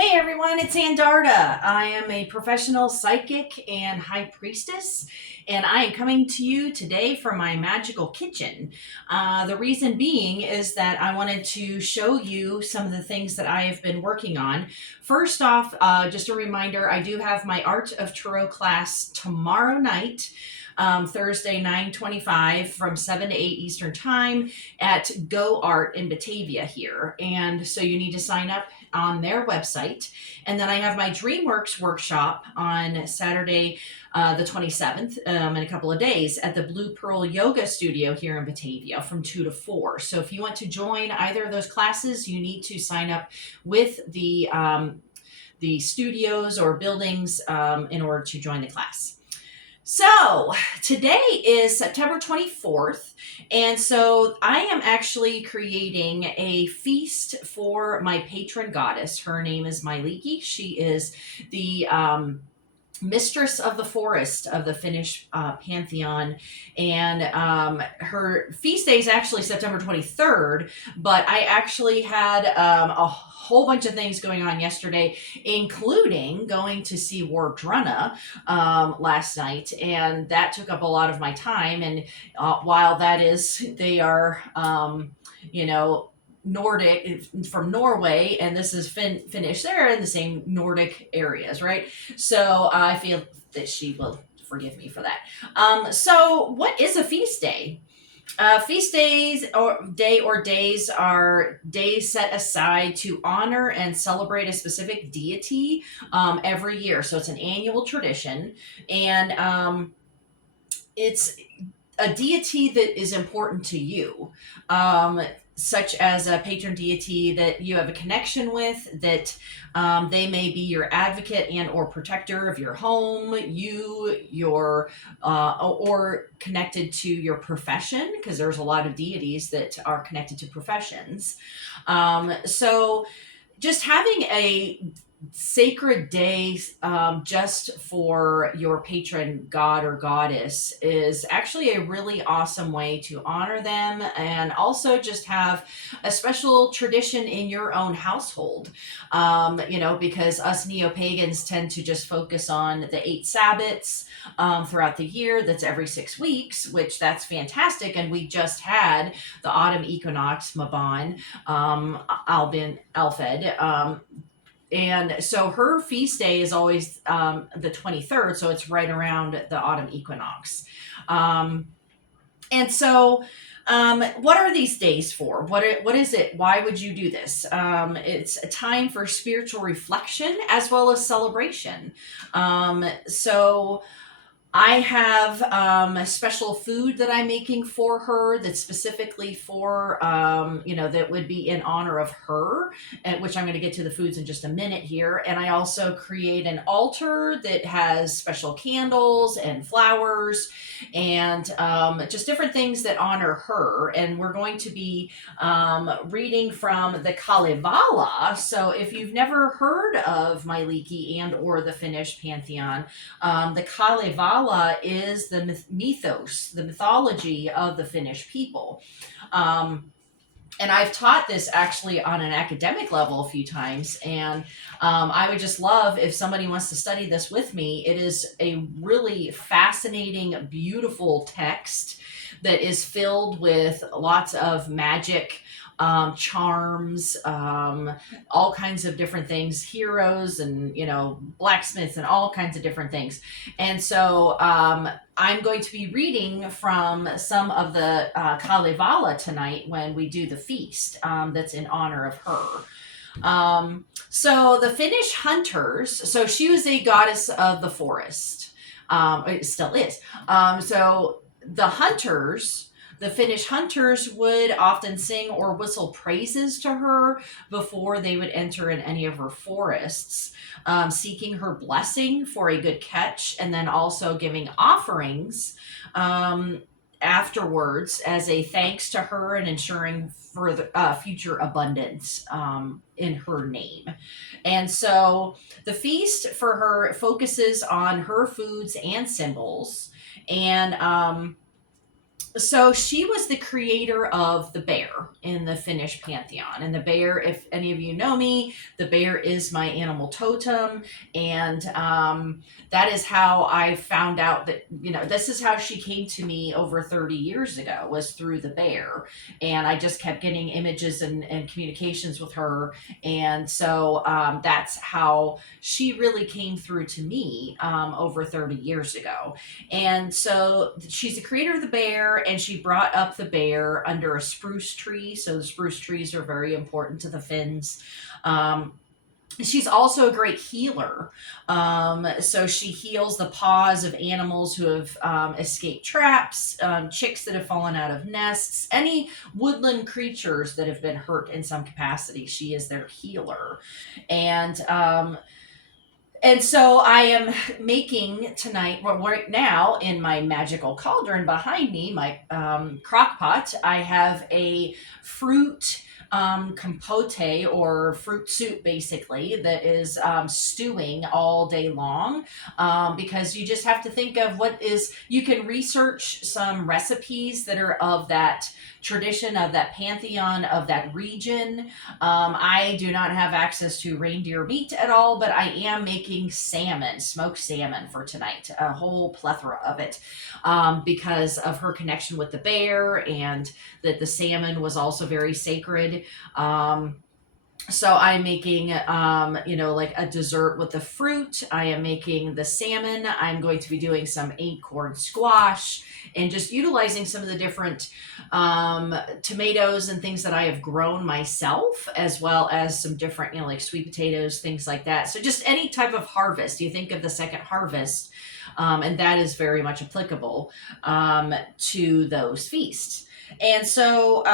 Hey everyone, it's Andarta. I am a professional psychic and high priestess, and I am coming to you today from my magical kitchen. The reason being is that I wanted to show you some of the things that I have been working on. First off, just a reminder, I do have my Art of Tarot class tomorrow night. Thursday 9:25 from 7 to 8 Eastern Time at Go Art in Batavia here. And so you need to sign up on their website. And then I have my DreamWorks workshop on Saturday, the 27th, in a couple of days at the Blue Pearl Yoga Studio here in Batavia from 2 to 4. So if you want to join either of those classes, you need to sign up with the studios or buildings in order to join the class. So today is September 24th, and so I am actually creating a feast for my patron goddess. Her name is Mielikki. She is the mistress of the forest of the Finnish pantheon, and her feast day is actually September 23rd, but I actually had a whole bunch of things going on yesterday, including going to see Wardrunna last night, and that took up a lot of my time. And while that is, they are, you know, Nordic from Norway, and this is Finnish. They're in the same Nordic areas, right? So I feel that she will forgive me for that. So what is a feast day? Feast days or days are days set aside to honor and celebrate a specific deity every year. So it's an annual tradition, and it's a deity that is important to you, such as a patron deity that you have a connection with, that they may be your advocate and or protector of your home, or connected to your profession, because there's a lot of deities that are connected to professions. So just having a sacred day just for your patron god or goddess is actually a really awesome way to honor them, and also just have a special tradition in your own household. Because us neo-pagans tend to just focus on the 8 Sabbats throughout the year. That's every 6 weeks, which that's fantastic. And we just had the autumn equinox, Maban, Albin, Alfed. And so her feast day is always the 23rd, so it's right around the autumn equinox. And so, what are these days for? What is it? Why would you do this? It's a time for spiritual reflection as well as celebration. So I have a special food that I'm making for her that's specifically for, that would be in honor of her, which I'm going to get to the foods in just a minute here. And I also create an altar that has special candles and flowers and just different things that honor her. And we're going to be reading from the Kalevala. So if you've never heard of Mielikki and or the Finnish pantheon, the Kalevala is the mythos, the mythology of the Finnish people. And I've taught this actually on an academic level a few times, and I would just love if somebody wants to study this with me. It is a really fascinating, beautiful text that is filled with lots of magic, charms, all kinds of different things, heroes, and blacksmiths, and all kinds of different things. And so I'm going to be reading from some of the Kalevala tonight when we do the feast that's in honor of her. So the Finnish hunters, so she was a goddess of the forest. It still is. So the Finnish hunters would often sing or whistle praises to her before they would enter in any of her forests, seeking her blessing for a good catch, and then also giving offerings afterwards as a thanks to her and ensuring for the future abundance in her name. And so the feast for her focuses on her foods and symbols, and So she was the creator of the bear in the Finnish pantheon. And the bear, if any of you know me, the bear is my animal totem. And that is how I found out that, this is how she came to me over 30 years ago, was through the bear. And I just kept getting images and communications with her. And so that's how she really came through to me over 30 years ago. And so she's the creator of the bear, and she brought up the bear under a spruce tree. So the spruce trees are very important to the Finns. She's also a great healer. So she heals the paws of animals who have escaped traps, chicks that have fallen out of nests, any woodland creatures that have been hurt in some capacity. She is their healer. And so I am making tonight, well, right now, in my magical cauldron behind me, my crock pot, I have a fruit compote, or fruit soup, basically, that is stewing all day long. Because you just have to think of you can research some recipes that are of that tradition, of that pantheon, of that region. I do not have access to reindeer meat at all, but I am making salmon, smoked salmon for tonight, a whole plethora of it, because of her connection with the bear, and that the salmon was also very sacred. So I'm making, like a dessert with the fruit. I am making the salmon. I'm going to be doing some acorn squash and just utilizing some of the different tomatoes and things that I have grown myself, as well as some different, like sweet potatoes, things like that. So just any type of harvest. You think of the second harvest, and that is very much applicable to those feasts. And so,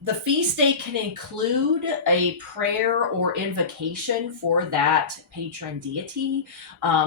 the feast day can include a prayer or invocation for that patron deity.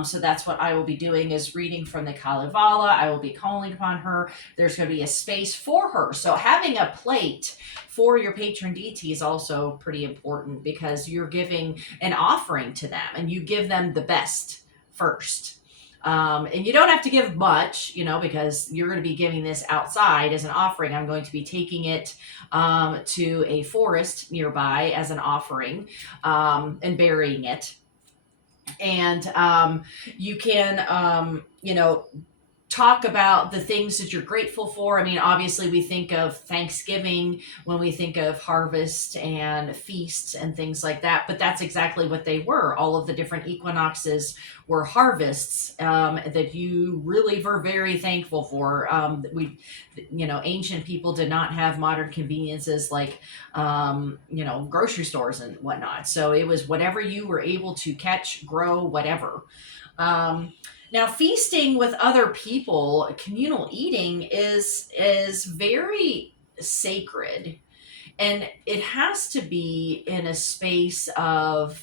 So that's what I will be doing, is reading from the Kalevala. I will be calling upon her. There's going to be a space for her. So having a plate for your patron deity is also pretty important, because you're giving an offering to them, and you give them the best first. And you don't have to give much, because you're going to be giving this outside as an offering. I'm going to be taking it to a forest nearby as an offering, and burying it. And you can, talk about the things that you're grateful for. I mean, obviously, we think of Thanksgiving when we think of harvest and feasts and things like that, but that's exactly what they were. All of the different equinoxes were harvests that you really were very thankful for. Ancient people did not have modern conveniences like, grocery stores and whatnot. So it was whatever you were able to catch, grow, whatever. Now, feasting with other people, communal eating is very sacred, and it has to be in a space of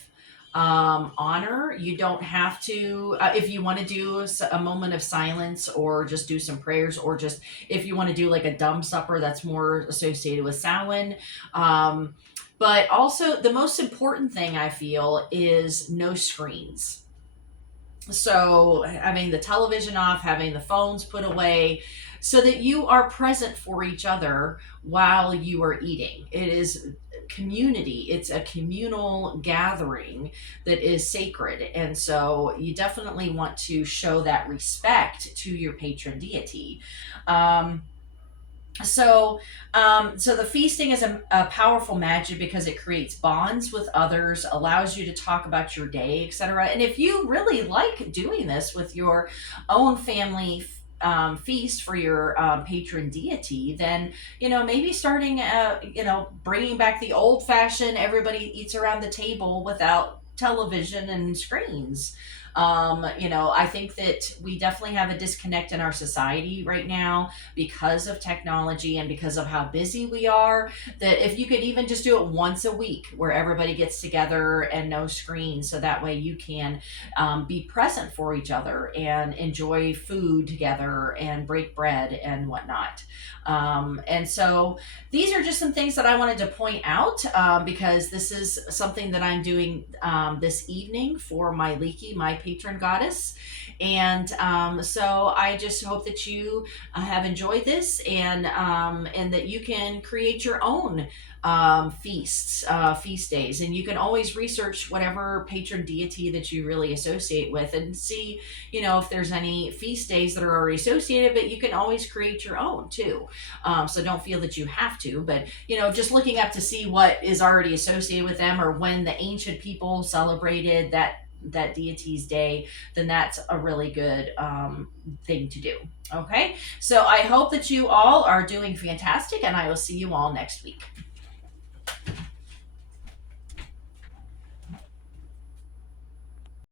honor. You don't have to, if you want to do a moment of silence, or just do some prayers, or just if you want to do like a dumb supper, that's more associated with Samhain. But also, the most important thing I feel is no screens. So having the television off, having the phones put away, so that you are present for each other while you are eating. It is community, it's a communal gathering that is sacred. And so you definitely want to show that respect to your patron deity. So the feasting is a powerful magic, because it creates bonds with others, allows you to talk about your day, etc. And if you really like doing this with your own family feast for your patron deity, then maybe starting bringing back the old fashioned, everybody eats around the table without television and screens. I think that we definitely have a disconnect in our society right now because of technology and because of how busy we are. That if you could even just do it once a week, where everybody gets together and no screens, so that way you can be present for each other and enjoy food together and break bread and whatnot. And so these are just some things that I wanted to point out, because this is something that I'm doing this evening for Mielikki, my patron goddess. And so I just hope that you have enjoyed this, and that you can create your own feast days, and you can always research whatever patron deity that you really associate with, and see, if there's any feast days that are already associated, but you can always create your own too. So don't feel that you have to, but just looking up to see what is already associated with them, or when the ancient people celebrated that deity's day, then that's a really good thing to do. Okay, so I hope that you all are doing fantastic, and I will see you all next week.